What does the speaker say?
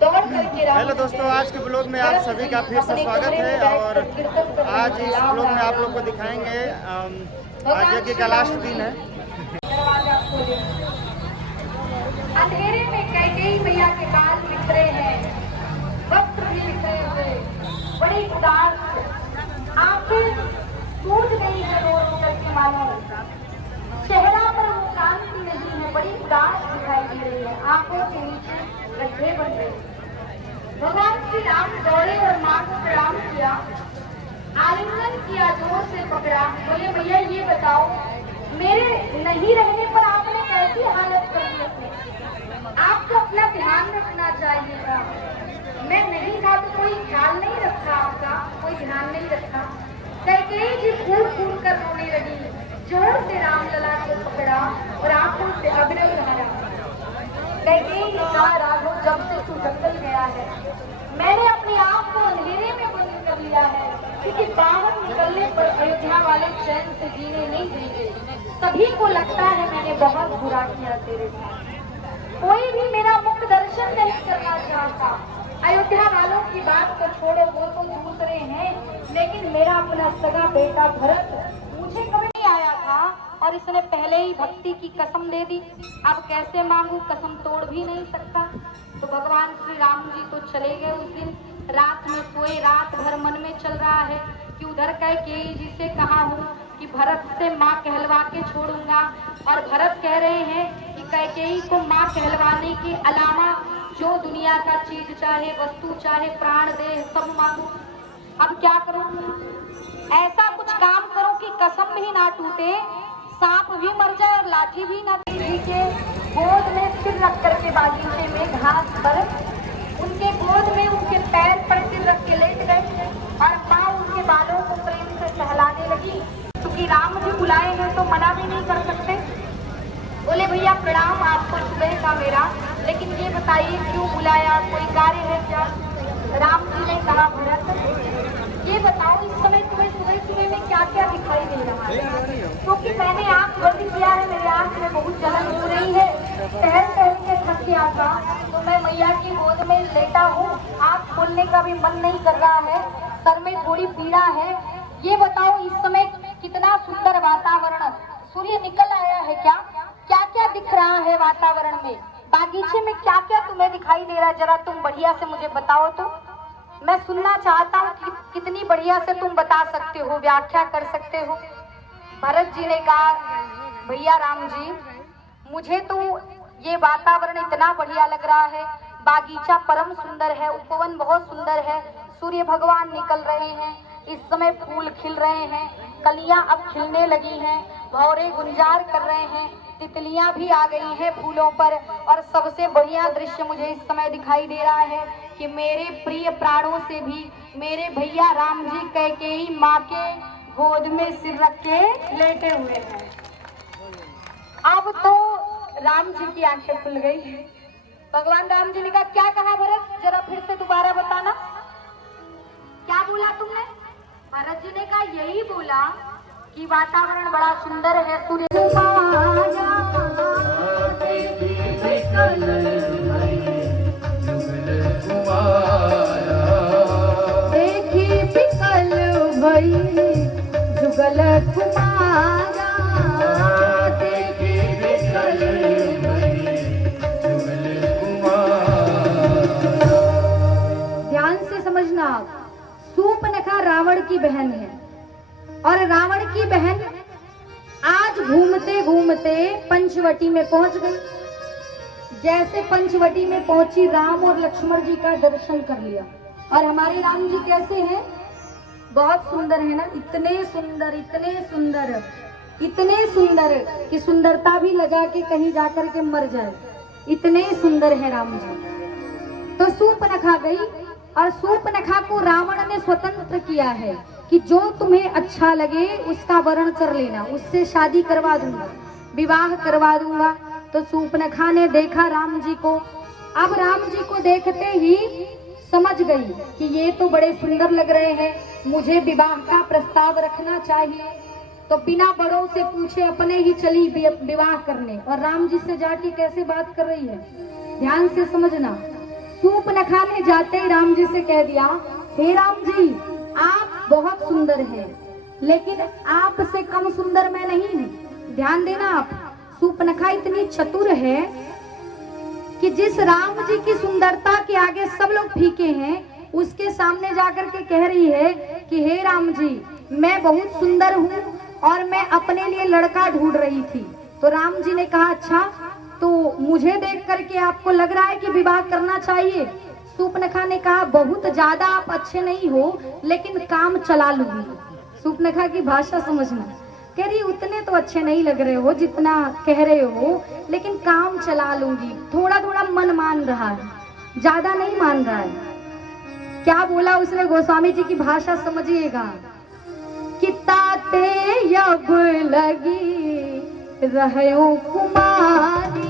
दौड़ करके हेलो दोस्तों, आज के ब्लॉग में आप सभी का फिर से स्वागत है। और आज इस ब्लॉग में आप लोग को दिखाएंगे आज यज्ञ का लास्ट दिन है। अंधेरे में कैकेयी मैया के बाल बिखरे हैं, वस्त्र भी बिखरे हुए, बड़ी उदास आंखें सूज गई है रो रो करके मानो। चेहरा पर वो कांति नहीं है, बड़ी उदास दिखाई दे रही है, आंखों के नीचे गड्ढे बन गए। भगवान श्री राम दौड़े और मां को प्रणाम किया, आलिंगन किया, जोर से पकड़ा, बोले भैया ये बताओ मेरे नहीं रहने पर आपने कैसी हालत कर दी अपनी? आपको अपना ध्यान रखना चाहिए था। मैं नहीं था तो कोई ख्याल नहीं रखा, आपका कोई ध्यान नहीं रखा। कैकेयी जी फूट फूट कर रोने लगी, जोर से रामलला को पकड़ा और आंखों से अग्नि धारा। कैकेयी ने कहा, राघव जब से तू जंगल गया है मैंने अपने आप को अंधेरे में बंद कर लिया है, क्योंकि बाहर निकलने पर अयोध्या वाले चैन से जीने नहीं देंगे। सभी को लगता है मैंने बहुत बुरा किया तेरे साथ। कोई भी मेरा मुख दर्शन नहीं करना चाहता। अयोध्या वालों की बात तो छोड़ो, वो तो दूसरे हैं, लेकिन मेरा अपना सगा बेटा भरत मुझे कभी नहीं आया था और इसने पहले ही भक्ति की कसम दे दी। अब कैसे मांगू, कसम तोड़ भी नहीं सकता। तो भगवान श्री राम जी तो चले गए उस दिन, रात में सोए, रात भर मन में चल रहा है कि उधर कैकेयी जी से कहा हूँ कि भरत से माँ कहलवा के छोड़ूंगा, और भरत कह रहे हैं कि कैकेयी को माँ कहलवाने के अलावा जो दुनिया का चीज चाहे, वस्तु चाहे, प्राण दे, सब मांगू। अब क्या करूं? ऐसा कुछ काम करो कि कसम भी ना टूटे, सांप भी मर जाए और लाठी भी ना टूटे। के गोद में सिर रख करके बागीचे में घास पर उनके गोद में उनके पैर पर सिर रख के लेट गए और माँ उनके बालों को प्रेम से सहलाने लगी, क्योंकि राम जी बुलाए हैं तो मना भी नहीं कर सकते। बोले भैया प्रणाम आपको सुबह का मेरा, लेकिन ये बताइए क्यों बुलाया, कोई कार्य है क्या? राम जी ने कहा, भरत ये बताओ इस समय तुम्हें सुबह सुबह में क्या क्या दिखाई दे रहा है? क्योंकि मैंने आँख बंद किया है, मेरे आँख में बहुत जलन हो रही है, टहल टहल के थक गया था, तो मैं मैया की गोद में लेटा हूँ, आँख खोलने का भी मन नहीं कर रहा है, सर में थोड़ी पीड़ा है। ये बताओ इस समय कितना सुंदर वातावरण, सूर्य निकल आया है क्या? क्या क्या दिख रहा है वातावरण में? बागीचे में क्या क्या तुम्हें दिखाई दे रहा है? जरा तुम बढ़िया से मुझे बताओ तो, मैं सुनना चाहता हूँ कि कितनी बढ़िया से तुम बता सकते हो, व्याख्या कर सकते हो। भरत जी ने कहा, भैया राम जी मुझे तो ये वातावरण इतना बढ़िया लग रहा है, बागीचा परम सुंदर है, उपवन बहुत सुंदर है, सूर्य भगवान निकल रहे हैं, इस समय फूल खिल रहे हैं, कलियां अब खिलने लगी हैं, भौरे गुंजार कर रहे हैं, तितलियां भी आ गई हैं फूलों पर, और सबसे बढ़िया दृश्य मुझे इस समय दिखाई दे रहा है कि मेरे प्रिय प्राणों से भी मेरे भैया राम जी कैकेयी माँ के गोद में सिर रख के लेटे हुए हैं। अब तो राम जी की आंखें खुल गई। भगवान राम जी ने कहा, क्या कहा भरत, जरा फिर से दोबारा बताना, क्या बोला तुमने? भरत जी ने कहा, यही बोला कि वातावरण बड़ा सुंदर है, सूर्य देखी पिकल भई जुगल कुमारा, देखी पिकल भई जुगल कुमारा। ध्यान से समझना, सूर्पनखा रावण की बहन है, और रावण की बहन आज घूमते घूमते पंचवटी में पहुंच गई। जैसे पंचवटी में पहुंची, राम और लक्ष्मण जी का दर्शन कर लिया। और हमारे राम जी कैसे हैं? बहुत सुंदर है ना, इतने सुंदर, इतने सुंदर, इतने सुंदर कि सुंदरता भी लगा के कहीं जाकर के मर जाए, इतने सुंदर है राम जी। तो सूर्पनखा गई, और सूर्पनखा को रावण ने स्वतंत्र किया है कि जो तुम्हें अच्छा लगे उसका वर्ण कर लेना, उससे शादी करवा दूंगा, विवाह करवा दूंगा। तो सूर्पनखा ने देखा राम जी को, अब राम जी को देखते ही समझ गई कि ये तो बड़े सुंदर लग रहे हैं, मुझे विवाह का प्रस्ताव रखना चाहिए। तो बिना बड़ों से पूछे अपने ही चली विवाह करने, और राम जी से जाके कैसे बात कर रही है, ध्यान से समझना। सूर्पनखा ने जाते ही राम जी से कह दिया, हे राम जी, आप बहुत सुंदर हैं, लेकिन आपसे कम सुंदर मैं नहीं हूँ। ध्यान देना आप, सूर्पनखा इतनी चतुर है कि जिस राम जी की सुंदरता के आगे सब लोग फीके हैं, उसके सामने जाकर के कह रही है कि हे राम जी, मैं बहुत सुंदर हूँ और मैं अपने लिए लड़का ढूंढ रही थी। तो राम जी ने कहा, अच्छा, तो मुझे देख करके आपको लग रहा है कि विवाह करना चाहिए? सूर्पनखा ने कहा, बहुत ज्यादा आप अच्छे नहीं हो, लेकिन काम चला लूंगी। सूर्पनखा की भाषा समझना, कह रही उतने तो अच्छे नहीं लग रहे हो जितना कह रहे हो, लेकिन काम चला लूंगी। थोड़ा थोड़ा मन मान रहा है, ज्यादा नहीं मान रहा है। क्या बोला उसने, गोस्वामी जी की भाषा समझिएगा, कि ताते अब लगी रहो कुमारी,